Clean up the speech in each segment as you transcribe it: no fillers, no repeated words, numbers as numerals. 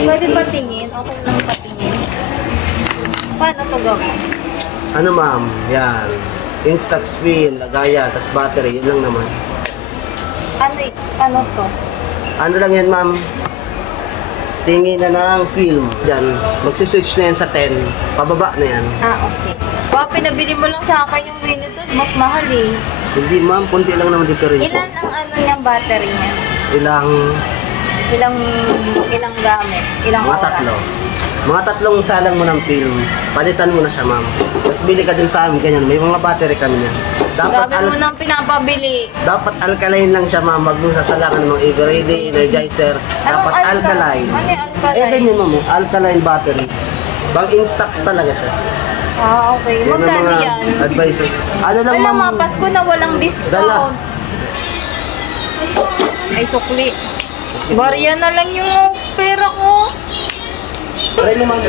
Pwede patingin? Okay lang patingin. Paano to gawin? Ano ma'am? Yan. Instax pin, lagayan, tas battery. Yun lang naman. Ano to? Ano lang yan ma'am? Tingin na ng film. Yan. Magsiswitch na yan sa 10. Pababa na yan. Okay. Wow, pinabili mo lang sa akin yung Winnie. Mas mahal eh. Hindi ma'am, kunti lang naman difference. Ilan ang ano niyang battery niya? Ilang gamit? Ilang mga oras? tatlo. Mga tatlong salang mo ng film. Palitan mo na siya ma'am. Tapos bili ka dun sa amin, ganyan. May mga battery kami niya. Grabe mo nang pinapabili. Dapat alkaline lang siya ma'am. Wag mo sasalangan ng mga everyday energizer. Dapat alkaline. Ano yung alkaline? Ganyan ma'am. Alkaline battery. Bang Instax talaga siya. Okay. Magkano yan? Advisor. Ano lang ma'am? ma'am? Pasko na walang discount. Dala. Ay, sukli. Barya na lang yung pera ko. Try mo ma'am.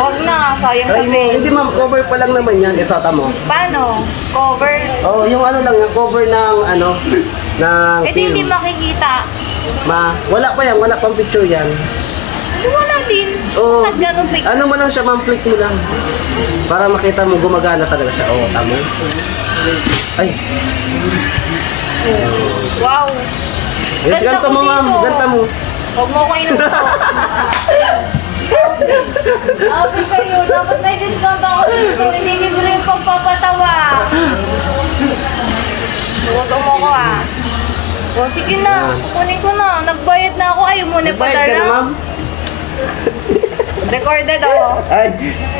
Huwag na. Sayang Try mo. sabihin. Hindi ma'am. Cover pa lang naman yan. Ito mo. Paano? Cover? Yung ano lang. Yung cover ng ano. Ng film. Hindi makikita. Wala pa yan. Wala pang picture yan. Wala din. Oo. Ganun picture. Ano mo lang siya ma'am. Click mo lang. Para makita mo gumagana talaga siya. Tama. Ay. Wow. Yes, ganta mo ma'am. Ganta mo. Huwag mo ko inuto. Happy kayo. Dapat may discount ako dito. Hindi libre yung pagpapatawa. Luto mo ko sige na. Kukunin ko na. Nagbayad na ako. Ayaw mo na Nagbayad ka na padala. ma'am? Recorded ako. Ay,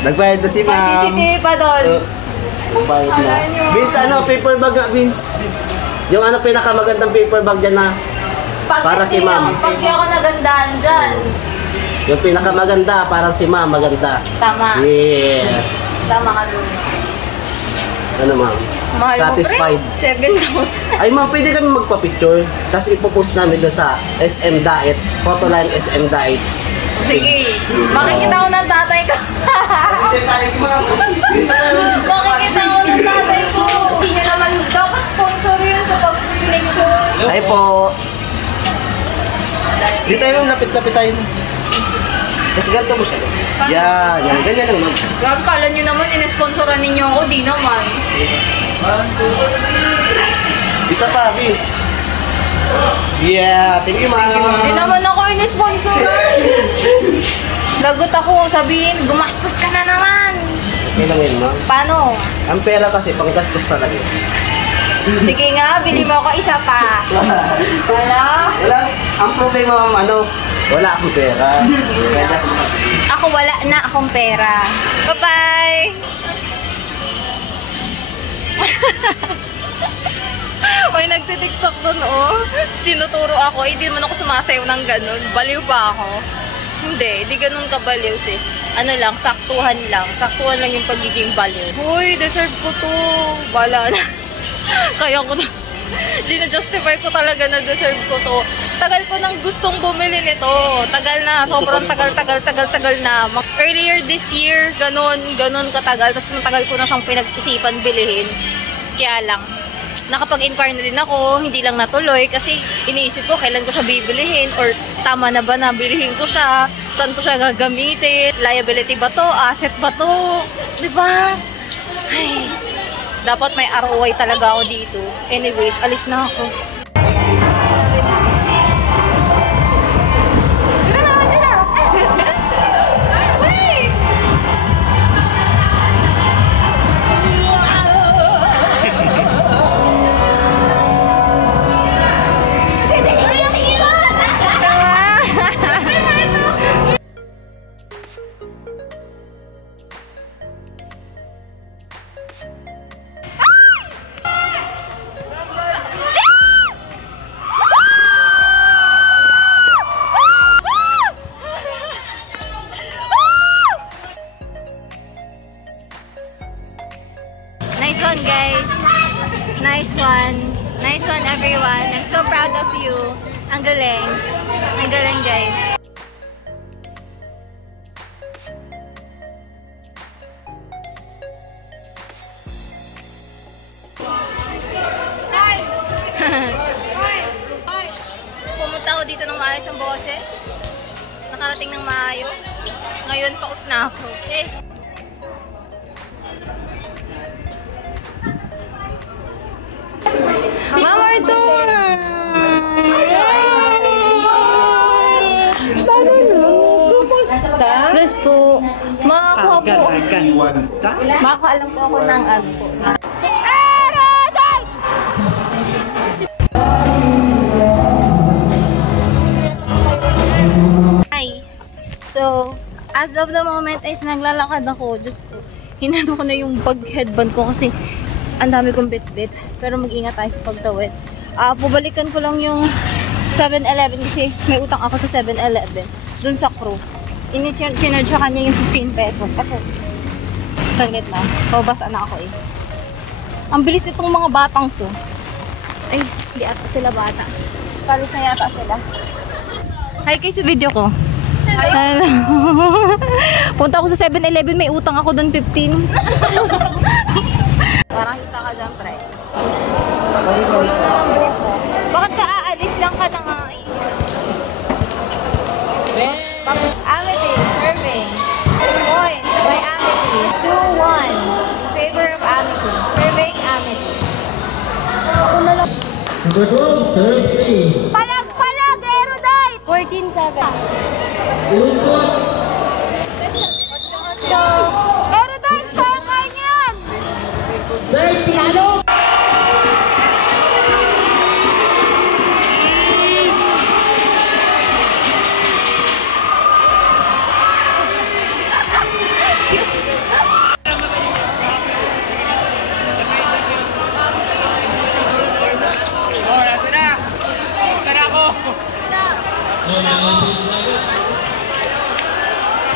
nagbayad na si May ma'am. CCTV pa doon. Nagbayad na. Alam nyo. Vince, paper bag nga, Vince. Yung pinakamagandang paper bag dyan na. Para kay ma'am. Pag di ako nagandahan dyan. Yung pinakamaganda, parang si ma'am, maganda. Tama. Yeah. Tama ka doon. Ano ma'am? Mahal Satisfied. mo, pre? 7,000. Ay ma'am, pwede kami magpa-picture. Tapos ipopost namin doon sa SM Diet, Photoline SM Diet. Sige. Makikita ko ng tatay ko. Makikita ko ng tatay ko. Hindi nyo naman dapat sponsor yun sa pag-picture. Ay po. Di tayo lapit-lapit tayo. Tapos ganito mo siya. Yan. Ganyan lang ma'am. Gag, kala nyo naman, inesponsoran ninyo ako. Di naman. Isa pa, Vince. Yeah, thank you ma'am. Di naman ako inesponsoran. Lagot ako, sabihin, gumastos ka na naman. Okay lang yun ma'am. Paano? Ang pera kasi, panggastos talaga. Sige nga, bili mo ako isa pa. Wala? Wala. Ang problema ma'am, wala akong pera. Kaya Ako wala na akong pera. Bye-bye! May nagtitiktok doon, tinuturo ako. Hindi naman ako sumasayaw ng ganun. Baliw pa ako. Hindi ganun kabaliw, sis. Ano lang, saktuhan lang. Saktuhan lang yung pagiging baliw. Uy, deserve ko to. Bala na. Kaya ko to. Gina-justify ko talaga na deserve ko to. Tagal ko nang gustong bumili nito. Tagal na. Sobrang tagal na. Earlier this year, ganun katagal. Tapos matagal ko na siyang pinag-isipan bilihin. Kaya lang, nakapag-inquire na din ako, hindi lang natuloy kasi iniisip ko kailan ko siya bibilihin or tama na ba na bilihin ko siya, saan ko siya gagamitin, liability ba to, asset ba to, diba? Ay, dapat may ROI talaga ako dito. Anyways, alis na ako. Nice one, guys. Nice one. Nice one, everyone. I'm so proud of you. Ang galing. Ang galing, guys. Pumunta ako dito ng maayos ang boses. nakarating ng maayos. Ngayon, paus na ako. Okay. Ma'am Arthur! Kumusta? Plus po, makakuha po. Makakuha lang po ako ng ano po. Hi! So, as of the moment is naglalakad ako. Diyos ko, hinano ko na yung bag headband ko kasi ang dami kong bit-bit. Pero mag-ingat tayo sa pagtawid. Pabalikan ko lang yung 7-Eleven kasi may utang ako sa 7-Eleven. Dun sa crew. Chinarge sa kanya yung 15 pesos. Ako, saglit na. Pabasa na ako eh. Ang bilis nitong mga batang to. Ay, hindi ata sila bata. Palis na yata sila. Hi kayo sa video ko. Hello. Punta ako sa 7-Eleven, may utang ako doon 15. Parang kita ka dyan, pre. Bakit ka aalis lang ka na nga? Amethyst, serving. Point by Amethyst. 2-1. In favor of Amethyst. Serving Amethyst. Ako na lang. Number 12, serve please. Palag! Erudite! 14-7. Erudite! Kaya niyan!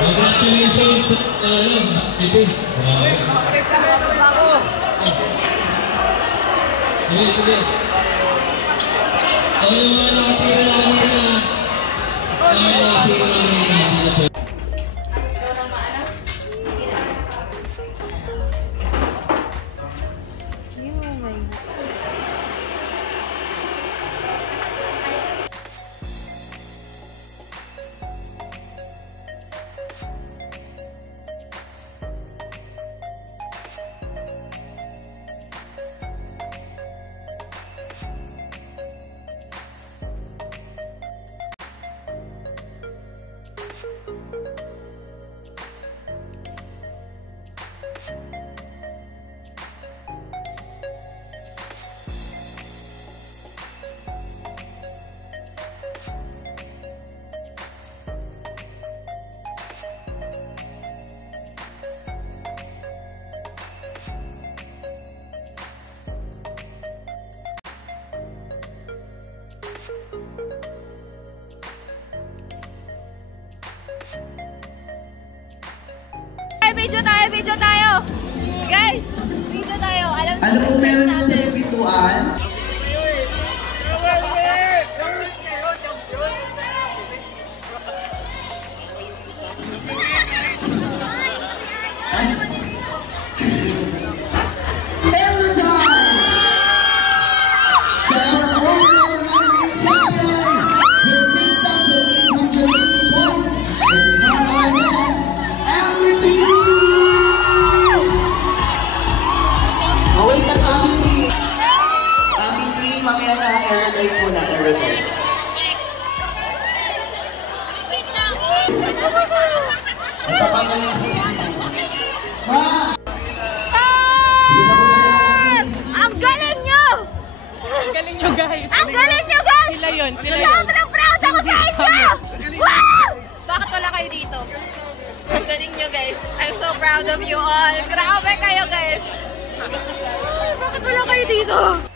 Congratulations, Pipi. Sige. Yung mga nakatira na kanina. Video tayo! Guys, video tayo. Alam mo meron din sa pintuan? Mamaya na aerodate po na aerodate. Wait lang! Ito pa nga lang. Ma! Ang galing nyo! Galing nyo, guys. Ang galing nyo, guys! Sila yun. Sobrang proud ako sa inyo! Wow! Bakit wala kayo dito? Ang galing nyo, guys. I'm so proud of you all. Grabe kayo, guys. Bakit wala kayo dito?